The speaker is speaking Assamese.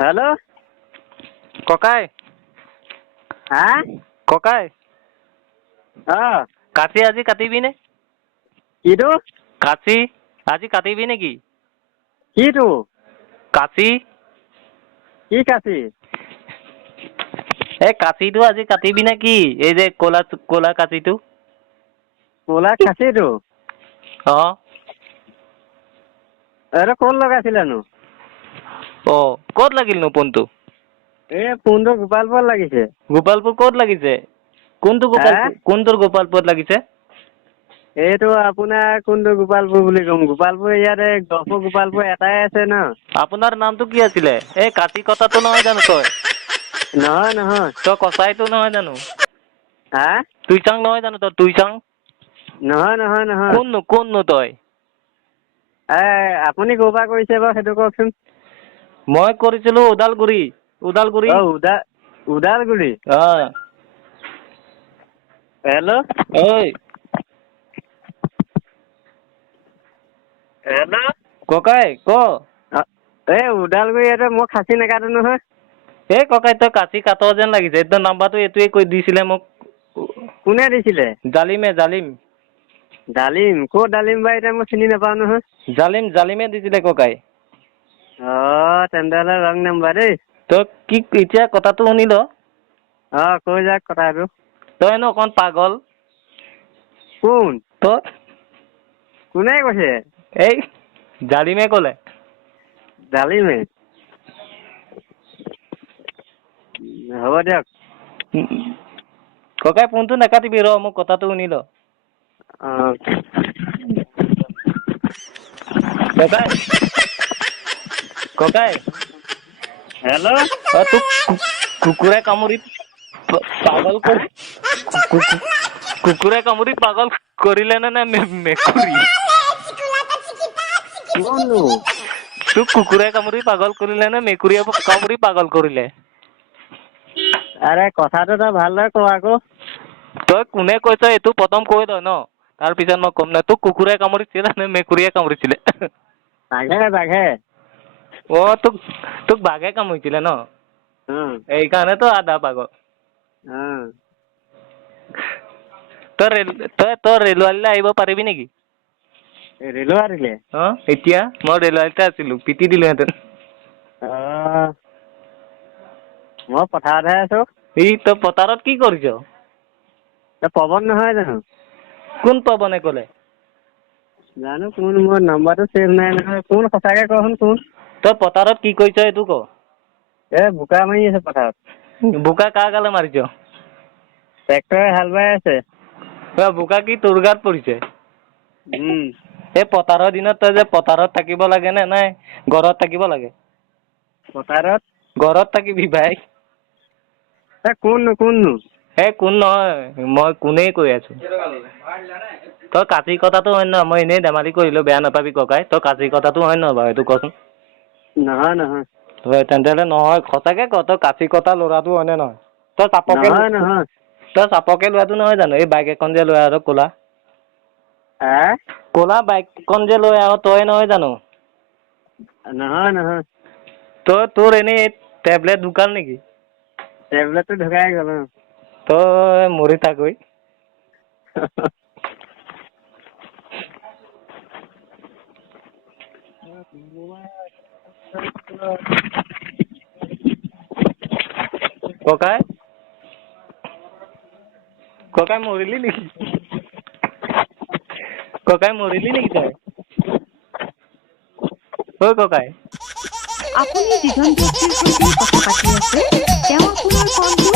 হেল্ল' ককাই হা ককাই অঁ কাচি আজি কাটিবি নে কিটো কাচি আজি কাটিবি নেকি কিটো কাচি কি কাচি এই কাচিটো আজি কাটিবি নে কি এই যে ক'লা ক'লা কাচিটো ক'লা খাচীটো অঁ এইটো ক'ত লগাইছিলেনো অঁ ক'ত লাগিলনো ফোনটো এই ফোনটো গোপালপুৰত লাগিছে গোপালপুৰ ক'ত লাগিছে কোনটো হা কোনটোৰ গোপালপুৰত লাগিছে এইটো আপোনাৰ কোনটো গোপালপুৰ বুলি ক'ম গোপালপুৰ ইয়াতে গহপুৰ গোপালপুৰ এটাই আছে ন আপোনাৰ নামটো কি আছিলে এই কাচি কটাটো নহয় জানো তই নহয় নহয় তই কচাইটো নহয় জানো হা তুইচাং নহয় জানো তই তুইচাং নহয় নহয় নহয় কোননো তই আপুনি ক'ৰ পৰা কৰিছে বাৰু সেইটো কওকচোন মই কৰিছিলোঁ ওদালগুৰি অঁ ওদালগুৰি অঁ হেল্ল' ঐ হেল্ল' ককাই ক এই ওদালগুৰি ইয়াতে মই খাচী নেকাটো নহয় এই ককাই তই কাচি কাট যেন লাগিছে তই নাম্বাৰটো এইটোৱে কৈ দিছিলে মোক কোনে দিছিলে জালিম ডালিম ক'ত ডালিম বা এতিয়া মই চিনি নাপাওঁ নহয় জালিমে দিছিলে ককাই অঁ তেন্তে হ'লে ৰং নাম্বাৰ দেই তই কি এতিয়া কথাটো শুনি ল অঁ কৈ যাওক কথাটো তই হেনো অকণ পাগল কোন তই কোনে কৈছে এই জালিমে ক'লে ডালিমে হ'ব দিয়ক ককাই ফোনটো নাকাটিবি ৰ মোক কথাটো শুনি ল অঁ ককাই হেল্ল' তোক কুকুৰে কামুৰি পাগল কৰিলে নে মেকুৰী কোননো তোক কুকুৰে কামুৰি পাগল কৰিলে নে মেকুৰীয়ে কামুৰি পাগল কৰিলে আৰে কথাটো তই ভালদৰে ক আকৌ তই কোনে কৈছ এইটো প্ৰথম কৈ তই ন তাৰ পিছত মই ক'ম ন তোক কুকুৰে কামুৰিছিলে নে মেকুৰীয়ে কামুৰিছিলে বাঘে অঁ তোক বাঘে কামুৰিছিলে ন এইকাৰণেতো আধা পাগল তই ৰেলৱাৰীলৈ আহিব পাৰিবি নেকি ৰেলৱাৰীলে অঁ এতিয়া মই ৰেলৱাৰীতে আছিলোঁ পিটি দিলোহেঁতেন মই পথাৰতহে আছোঁ তই পথাৰত কি কৰিছ পৱন নহয় জানো কোন পৱনে ক'লে জানো কোন মোৰ নাম্বাৰটো ছেভ নাই নহয় কোন সঁচাকে কচোন কোন তই পথাৰত কি কৰিছ এইটো ক বোকা মাৰি আছে পথাৰত বোকা কাৰ গালে মাৰিছ ট্ৰেক্টৰে হাল বাই আছে বোকা কি তোৰ গাত পৰিছে এই পথাৰৰ দিনত তই যে পথাৰত থাকিব লাগে নে নাই ঘৰত থাকিব লাগে পথাৰত ঘৰত থাকিবি ভাই কোননো কোন নহয় মই কোনেই কৈ আছো তই কাচি কথাটো হয় নহয় মই এনেই ধেমালি কৰিলো বেয়া নাপাবি ককাই তই কাচি কথাটো হয় নহয় বাৰু এইটো কচোন নহয় তেন্তে হ'লে নহয় সঁচাকে ক তই কাচি কটা ল'ৰাটো হয়নে নহয় তই চাপকে লোৱাটো নহয় জানো এই বাইক এখন যে লৈ আহ ক'লা ক'লা বাইকখন যে লৈ আহ তই নহয় জানো নহয় তোৰ এনেই টেবলেট ঢুকাল নেকি টেবলেটটো ঢুকাই গ'ল তই মৰি থাক ঐ ককাই মৰিলি নেকি তই ঐ ককাই আপুনি যিজন ব্যক্তিৰ সৈতে কথা পাতি আছে তেওঁ আপোনাৰ কলটো